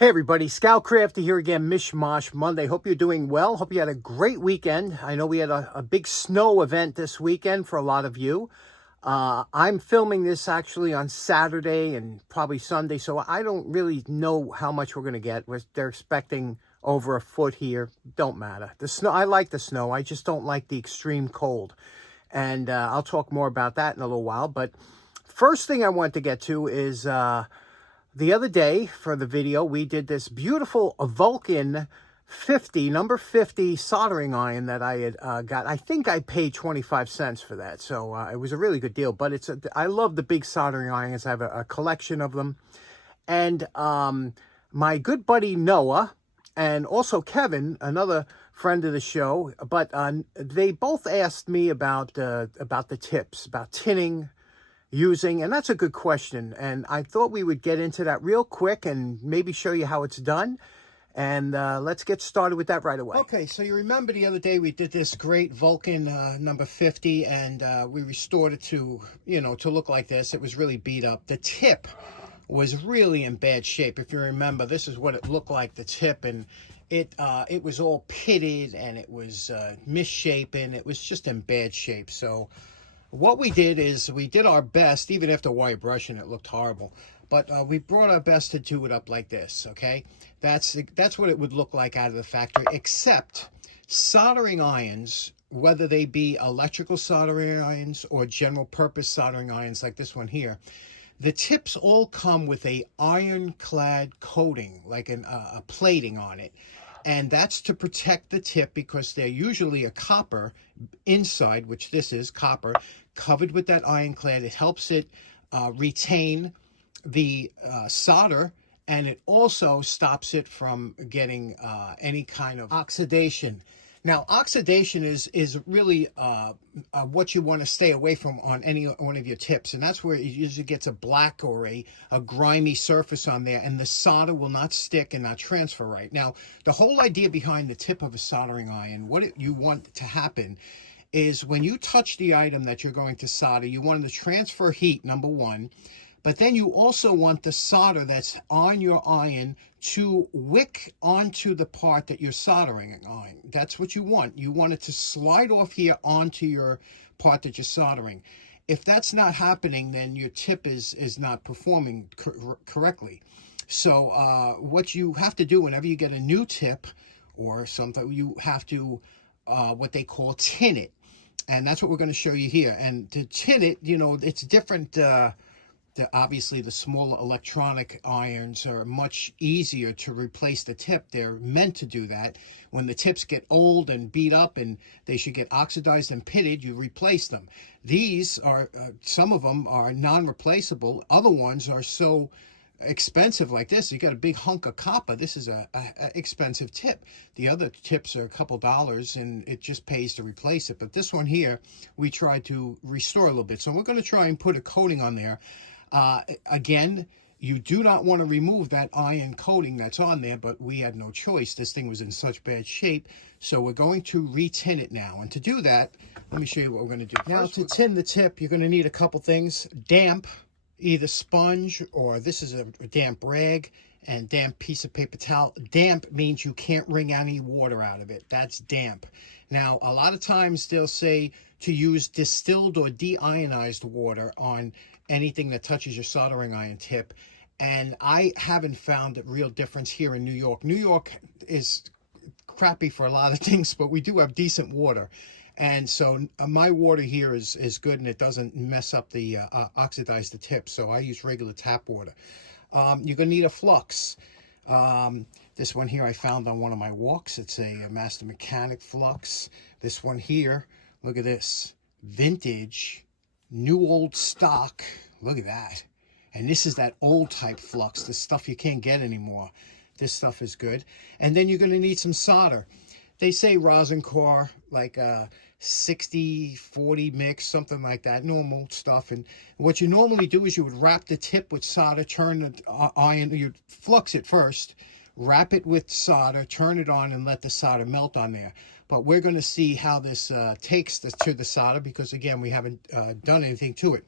Hey everybody, Scoutcrafter here again, Mishmash Monday. Hope you're doing well. Hope you had a great weekend. I know we had a big snow event this weekend for a lot of you. I'm filming this actually on Saturday and probably Sunday, so I don't really know how much we're going to get. They're expecting over a foot here. Don't matter. The snow, I like the snow. I just don't like the extreme cold. And I'll talk more about that in a little while. But first thing I want to get to is... the other day for the video, we did this beautiful Vulcan 50, number 50 soldering iron that I had got. I think I paid 25 cents for that. So it was a really good deal. But I love the big soldering irons. I have a collection of them. And my good buddy Noah and also Kevin, another friend of the show, but they both asked me about the tips, about tinning, using, and that's a good question, and I thought we would get into that real quick and maybe show you how it's done, and let's get started with that right away. Okay, so you remember the other day we did this great Vulcan number 50, and we restored it to, to look like this. It was really beat up. The tip was really in bad shape. If you remember, this is what it looked like, the tip, and it was all pitted, and it was misshapen. It was just in bad shape. So what we did is we did our best. Even after wire brushing, it looked horrible, but we brought our best to do it up like this. Okay, that's what it would look like out of the factory, except soldering irons, whether they be electrical soldering irons or general purpose soldering irons like this one here, the tips all come with a ironclad coating, like a plating on it. And that's to protect the tip because they're usually a copper inside, which this is copper, covered with that ironclad. It helps it retain the solder, and it also stops it from getting any kind of oxidation. Now, oxidation is really what you want to stay away from on any one of your tips, and that's where it usually gets a black or a grimy surface on there, and the solder will not stick and not transfer right. Now, the whole idea behind the tip of a soldering iron, you want to happen is when you touch the item that you're going to solder, you want to transfer heat, number one, but then you also want the solder that's on your iron to wick onto the part that you're soldering on. That's what you want. You want it to slide off here onto your part that you're soldering. If that's not happening, then your tip is not performing correctly. So what you have to do whenever you get a new tip or something, you have to what they call tin it. And that's what we're going to show you here. And to tin it, it's different. Obviously, the smaller electronic irons are much easier to replace the tip. They're meant to do that. When the tips get old and beat up and they should get oxidized and pitted, you replace them. These are, some of them are non-replaceable. Other ones are so expensive like this. You got a big hunk of copper. This is a expensive tip. The other tips are a couple dollars and it just pays to replace it. But this one here, we tried to restore a little bit. So we're going to try and put a coating on there. Again, you do not want to remove that iron coating that's on there, but we had no choice. This thing was in such bad shape. So we're going to re-tin it now. And to do that, let me show you what we're going to do. Now, to tin the tip, you're going to need a couple things. Damp, either sponge or this is a damp rag, and damp piece of paper towel. Damp means you can't wring any water out of it. That's damp. Now, a lot of times they'll say to use distilled or deionized water on anything that touches your soldering iron tip, and I haven't found a real difference here in New York. New York is crappy for a lot of things, but we do have decent water, and so my water here is good, and it doesn't mess up the oxidize the tip. So I use regular tap water. You're gonna need a flux. This one here I found on one of my walks. It's a Master Mechanic flux. This one here, look at this, vintage, new old stock. Look at that. And this is that old type flux, the stuff you can't get anymore. This stuff is good. And then you're going to need some solder. They say rosin core, like a 60-40 mix, something like that, normal stuff. And what you normally do is you would wrap the tip with solder, turn the iron, you'd flux it first, wrap it with solder, turn it on, and let the solder melt on there. But we're going to see how this takes to the solder because, again, we haven't done anything to it.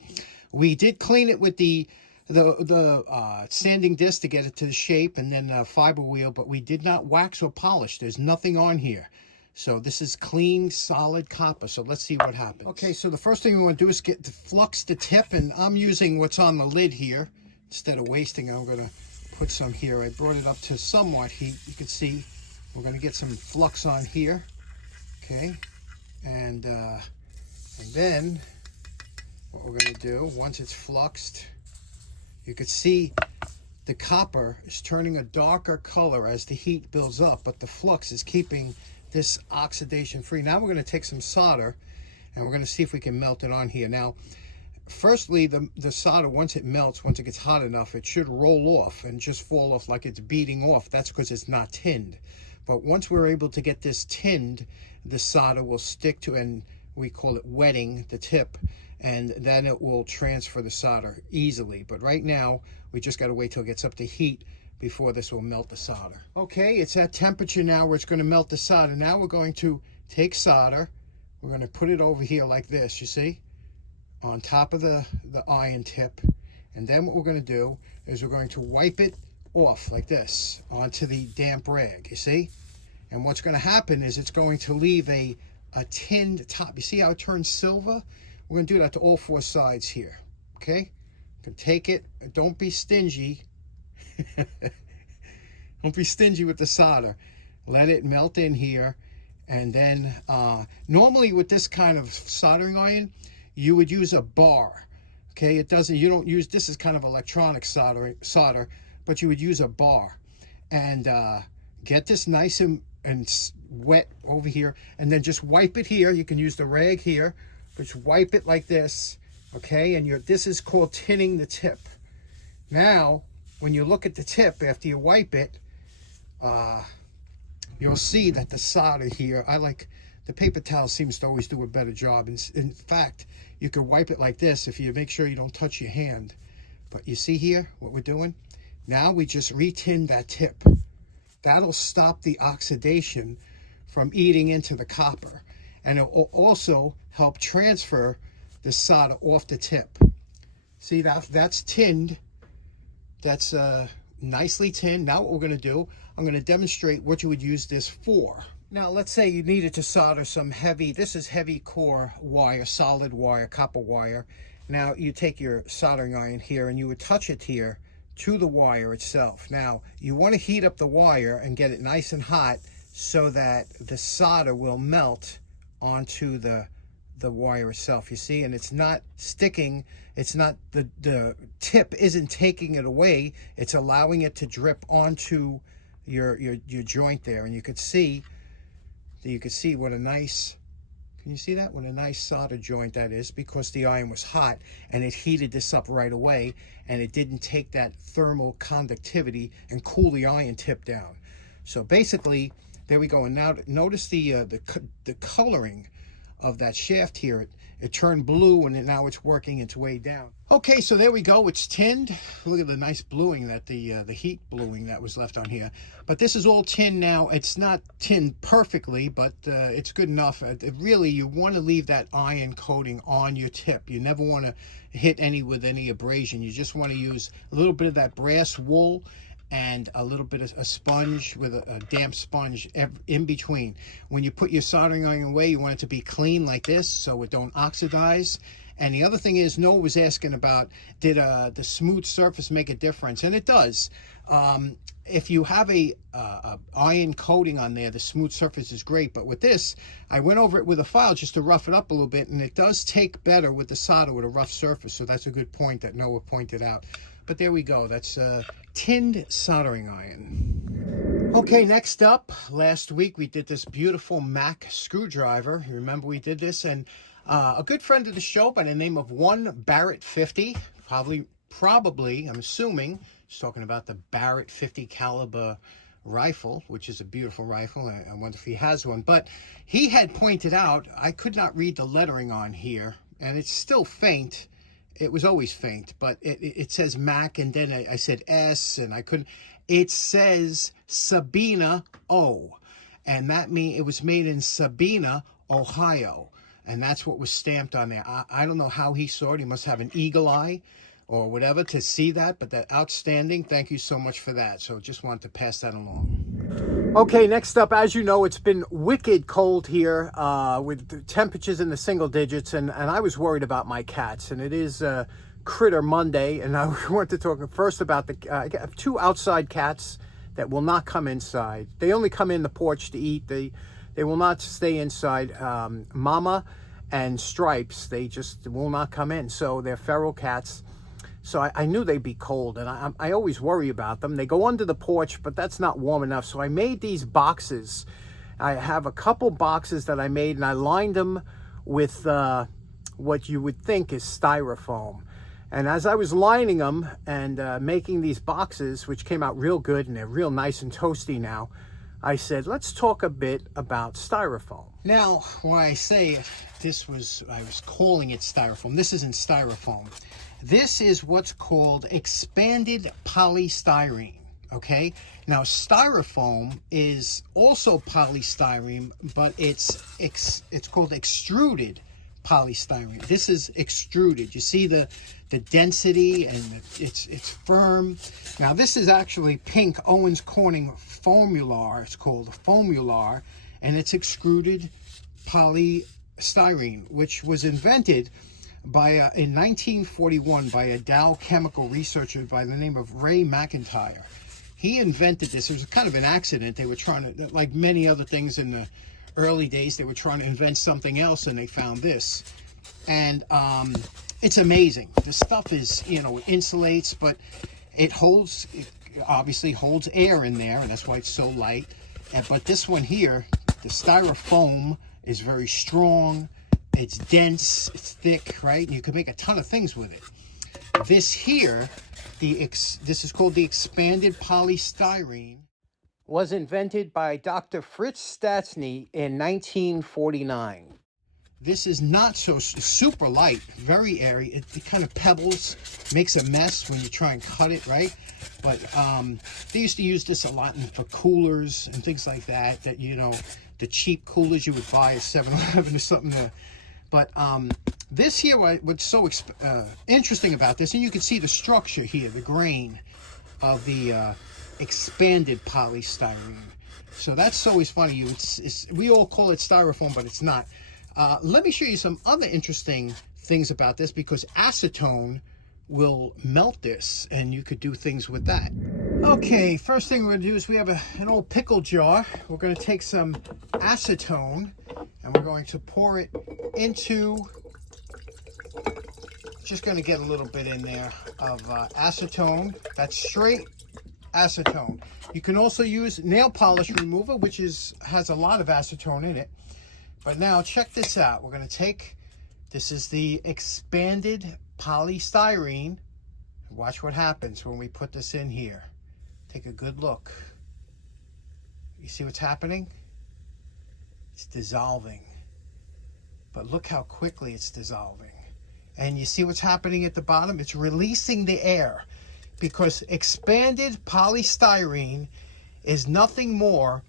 We did clean it with the the sanding disc to get it to the shape, and then fiber wheel, but we did not wax or polish. There's nothing on here. So this is clean, solid copper. So let's see what happens. Okay, so the first thing we want to do is get the flux the tip, and I'm using what's on the lid here. Instead of wasting it, I'm going to put some here. I brought it up to somewhat heat. You can see we're going to get some flux on here. Okay, and then what we're going to do, once it's fluxed, you can see the copper is turning a darker color as the heat builds up, but the flux is keeping this oxidation free. Now we're going to take some solder and we're going to see if we can melt it on here. Now, firstly, the solder, once it melts, once it gets hot enough, it should roll off and just fall off like it's beating off. That's because it's not tinned. But once we're able to get this tinned, the solder will stick to, and we call it wetting the tip, and then it will transfer the solder easily. But right now, we just got to wait till it gets up to heat before this will melt the solder. Okay, it's at temperature now where it's going to melt the solder. Now we're going to take solder. We're going to put it over here like this, you see, on top of the iron tip. And then what we're going to do is we're going to wipe it off like this onto the damp rag, you see? And what's going to happen is it's going to leave a tinned top. You see how it turns silver? We're going to do that to all four sides here, okay? You can take it. Don't be stingy. Don't be stingy with the solder. Let it melt in here. And then normally with this kind of soldering iron, you would use a bar. Okay, you don't use, this is kind of electronic solder, but you would use a bar. And get this nice and wet over here, and then just wipe it here. You can use the rag here, just wipe it like this, okay? And this is called tinning the tip. Now, when you look at the tip after you wipe it, you'll see that the solder here, the paper towel seems to always do a better job. In fact, you could wipe it like this if you make sure you don't touch your hand. But you see here what we're doing? Now we just re-tin that tip. That'll stop the oxidation from eating into the copper. And it will also help transfer the solder off the tip. See, that's tinned. That's nicely tinned. Now what we're going to do, I'm going to demonstrate what you would use this for. Now let's say you needed to solder some this is heavy core wire, solid wire, copper wire. Now you take your soldering iron here and you would touch it here to the wire itself. Now you want to heat up the wire and get it nice and hot so that the solder will melt onto the wire itself, you see, and it's not sticking. It's not, the tip isn't taking it away. It's allowing it to drip onto your joint there. And you could see what a nice, can you see that? What a nice solder joint that is, because the iron was hot and it heated this up right away, and it didn't take that thermal conductivity and cool the iron tip down. So basically, there we go. And now notice the coloring of that shaft here. It turned blue, and now it's working its way down. Okay, so there we go. It's tinned. Look at the nice bluing, that the heat bluing that was left on here. But this is all tinned now. It's not tinned perfectly, but it's good enough. Really, you want to leave that iron coating on your tip. You never want to hit with any abrasion. You just want to use a little bit of that brass wool and a little bit of a sponge, with a damp sponge in between. When you put your soldering iron away, you want it to be clean like this so it don't oxidize. And the other thing is, Noah was asking about, did the smooth surface make a difference? And it does. If you have a iron coating on there, the smooth surface is great. But with this, I went over it with a file just to rough it up a little bit, and it does take better with the solder with a rough surface. So that's a good point that Noah pointed out. But there we go. That's tinned soldering iron. Okay, next up, last week we did this beautiful Mac screwdriver. You remember we did this, and a good friend of the show by the name of Barrett 50, probably, I'm assuming, he's talking about the Barrett 50 caliber rifle, which is a beautiful rifle. I wonder if he has one. But he had pointed out, I could not read the lettering on here, and it's still faint. It was always faint, but it says Mac, and then I said S, and I couldn't. It says Sabina O, and that means it was made in Sabina, Ohio, and that's what was stamped on there. I don't know how he saw it. He must have an eagle eye, or whatever to see that, but that outstanding. Thank you so much for that. So just wanted to pass that along. Okay, next up, as you know, it's been wicked cold here with temperatures in the single digits, and I was worried about my cats, and it is Critter Monday, and I want to talk first about I have 2 outside cats that will not come inside. They only come in the porch to eat. They will not stay inside. Mama and Stripes, they just will not come in. So they're feral cats. So I knew they'd be cold, and I always worry about them. They go under the porch, but that's not warm enough. So I made these boxes. I have a couple boxes that I made, and I lined them with what you would think is Styrofoam. And as I was lining them and making these boxes, which came out real good, and they're real nice and toasty now, I said, let's talk a bit about Styrofoam. Now, when I say I was calling it Styrofoam. This isn't Styrofoam. This is what's called expanded polystyrene, okay? Now, Styrofoam is also polystyrene, but it's called extruded polystyrene. This is extruded. You see the density, and it's firm. Now, this is actually pink Owens Corning Foamular. It's called Foamular, and it's extruded polystyrene, which was invented in 1941 by a Dow chemical researcher by the name of Ray McIntyre. He invented this. It was kind of an accident. They were trying to, like many other things in the early days, they were trying to invent something else, and they found this. And it's amazing. The stuff is, insulates, but it obviously holds air in there, and that's why it's so light. But this one here, the Styrofoam, is very strong. It's dense, it's thick, right? And you can make a ton of things with it. This here, this is called the expanded polystyrene, was invented by Dr. Fritz Statsny in 1949. This is not so super light, very airy. It kind of pebbles, makes a mess when you try and cut it, right? But they used to use this a lot for coolers and things like that, the cheap coolers you would buy at 7-Eleven or something. But this here, what's so interesting about this, and you can see the structure here, the grain of the expanded polystyrene. So that's always funny. We all call it Styrofoam, but it's not. Let me show you some other interesting things about this, because acetone will melt this, and you could do things with that. Okay, first thing we're going to do is we have an old pickle jar. We're going to take some acetone, and we're going to pour it into, just going to get a little bit in there of acetone. That's straight acetone. You can also use nail polish remover, which has a lot of acetone in it. But now check this out. We're going to take, this is the expanded polystyrene. Watch what happens when we put this in here. Take a good look. You see what's happening? It's dissolving. But look how quickly it's dissolving. And you see what's happening at the bottom? It's releasing the air, because expanded polystyrene is nothing more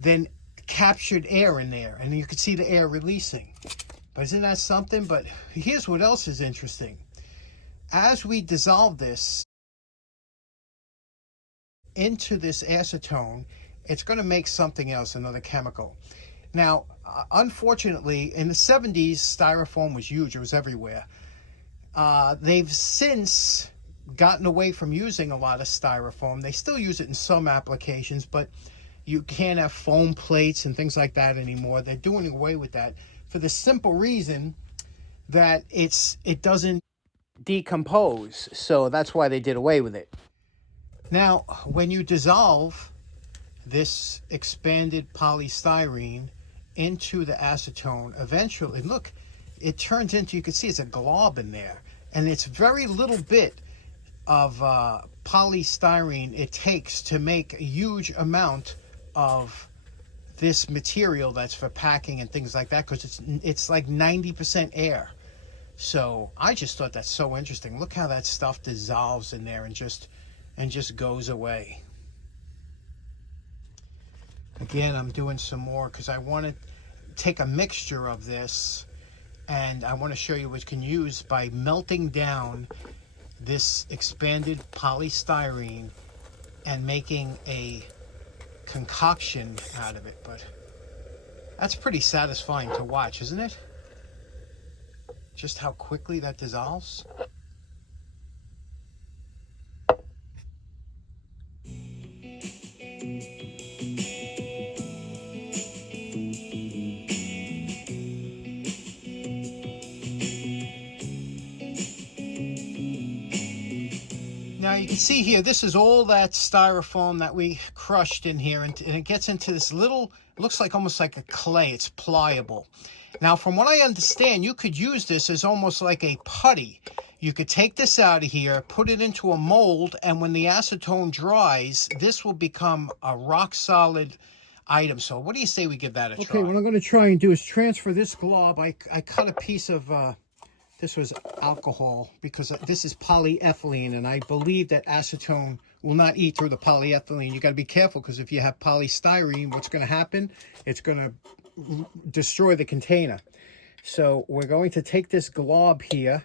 than captured air in there, and you can see the air releasing. But isn't that something? But here's what else is interesting. As we dissolve this into this acetone, it's going to make something else, another chemical. Now, unfortunately, in the 70s, Styrofoam was huge. It was everywhere. They've since gotten away from using a lot of Styrofoam. They still use it in some applications, but you can't have foam plates and things like that anymore. They're doing away with that for the simple reason that it doesn't decompose. So that's why they did away with it. Now, when you dissolve this expanded polystyrene into the acetone, eventually, look, it turns into, you can see it's a glob in there. And it's very little bit of polystyrene it takes to make a huge amount of this material that's for packing and things like that, because it's like 90% air. So I just thought that's so interesting. Look how that stuff dissolves in there and just goes away. Again, I'm doing some more because I want to take a mixture of this, and I want to show you what you can use by melting down this expanded polystyrene and making a concoction out of it. But that's pretty satisfying to watch, isn't it? Just how quickly that dissolves. Now you can see here, this is all that styrofoam that we crushed in here, and it gets into this little, it looks like almost like a clay. It's pliable. Now, from what I understand, you could use this as almost like a putty. You could take this out of here, put it into a mold, and when the acetone dries, this will become a rock solid item. So what do you say we give that a try? Okay, what I'm going to try and do is transfer this glob. I cut a piece of, this was alcohol, because this is polyethylene, and I believe that acetone will not eat through the polyethylene. You got to be careful, because if you have polystyrene, what's going to happen? It's going to destroy the container. So we're going to take this glob here,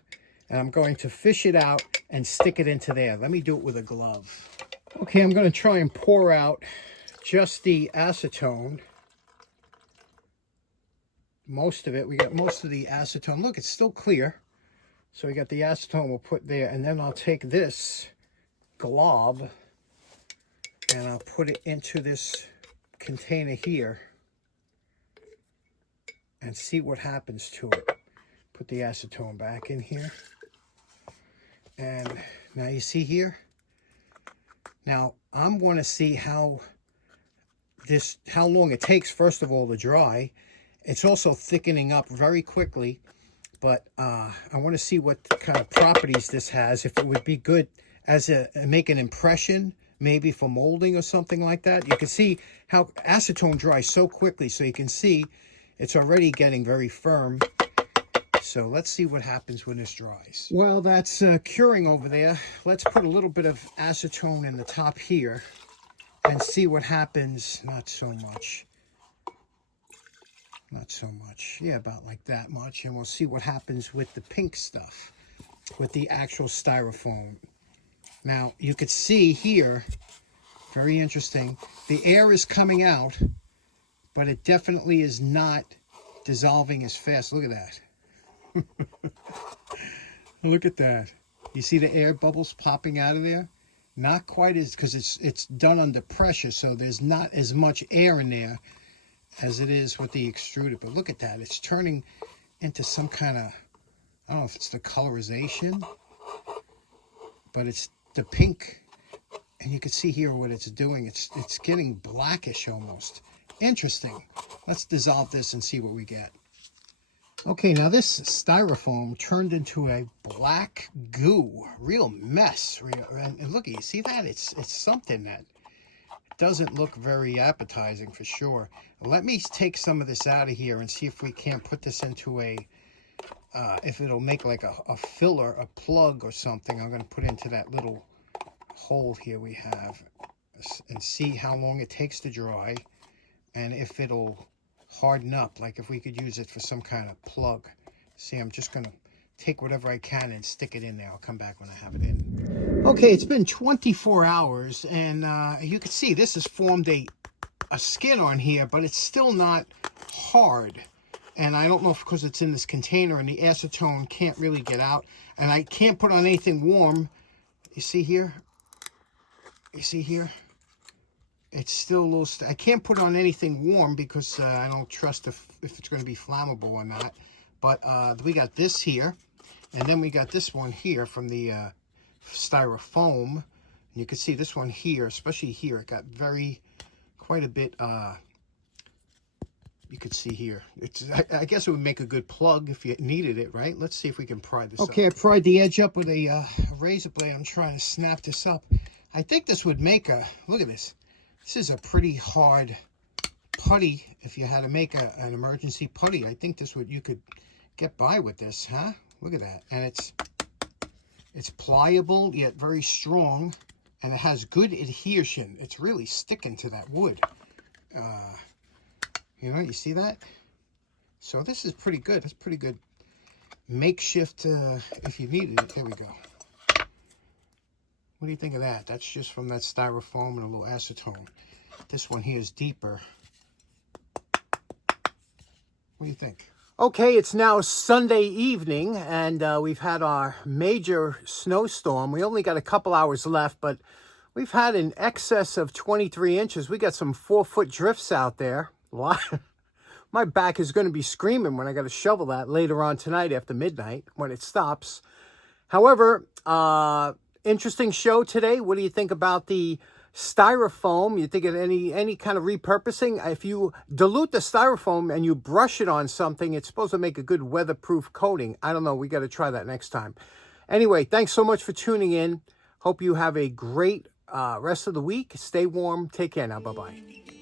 and I'm going to fish it out and stick it into there. Let me do it with a glove. Okay, I'm going to try and pour out just the acetone. Most of it. We got most of the acetone. Look, it's still clear. So we got the acetone we'll put there, and then I'll take this glob and I'll put it into this container here and see what happens to it. Put the acetone back in here. And now you see here. Now I'm going to see how long it takes, first of all, to dry. It's also thickening up very quickly, but I want to see what kind of properties this has. If it would be good as make an impression, maybe for molding or something like that. You can see how acetone dries so quickly, so you can see it's already getting very firm. So let's see what happens when this dries. While that's curing over there, let's put a little bit of acetone in the top here and see what happens. Not so much. Not so much. Yeah, about like that much. And we'll see what happens with the pink stuff, with the actual styrofoam. Now, you could see here, very interesting, the air is coming out, but it definitely is not dissolving as fast. Look at that. Look at that. You see the air bubbles popping out of there? Not quite as, because it's done under pressure, so there's not as much air in there as it is with the extruded. But look at that. It's turning into some kind of, I don't know if it's the colorization, but it's the pink. And you can see here what it's doing. It's getting blackish almost. Interesting. Let's dissolve this and see what we get. Okay, now this styrofoam turned into a black goo. Real mess. And look, you see that? It's something that doesn't look very appetizing for sure. Let me take some of this out of here and see if we can't put this into a, if it'll make like a filler, a plug or something. I'm going to put into that little hole here we have and see how long it takes to dry and if it'll harden up, like if we could use it for some kind of plug. See, I'm just going to take whatever I can and stick it in there. I'll come back when I have it in. Okay, it's been 24 hours, and you can see this has formed a skin on here, but it's still not hard. And I don't know if because it's in this container and the acetone can't really get out. And I can't put on anything warm. You see here? You see here? It's still a little... I can't put on anything warm because I don't trust if it's going to be flammable or not. But we got this here. And then we got this one here from the styrofoam. And you can see this one here, especially here, it got quite a bit... you could see here. I guess it would make a good plug if you needed it, right? Let's see if we can pry this up. Okay, I pried the edge up with a razor blade. I'm trying to snap this up. I think this would make a... Look at this. This is a pretty hard putty. If you had to make an emergency putty, I think this would, you could get by with this, huh? Look at that. And it's pliable yet very strong, and it has good adhesion. It's really sticking to that wood. You know, you see that? So this is pretty good. That's pretty good makeshift if you needed it. There we go. What do you think of that? That's just from that styrofoam and a little acetone. This one here is deeper. What do you think? Okay, it's now Sunday evening, and we've had our major snowstorm. We only got a couple hours left, but we've had in excess of 23 inches. We got some 4-foot drifts out there. My back is going to be screaming when I got to shovel that later on tonight after midnight when it stops. However, interesting show today. What do you think about the styrofoam? You think of any kind of repurposing? If you dilute the styrofoam and you brush it on something, it's supposed to make a good weatherproof coating. I don't know. We got to try that next time. Anyway, thanks so much for tuning in. Hope you have a great rest of the week. Stay warm. Take care now. Bye-bye.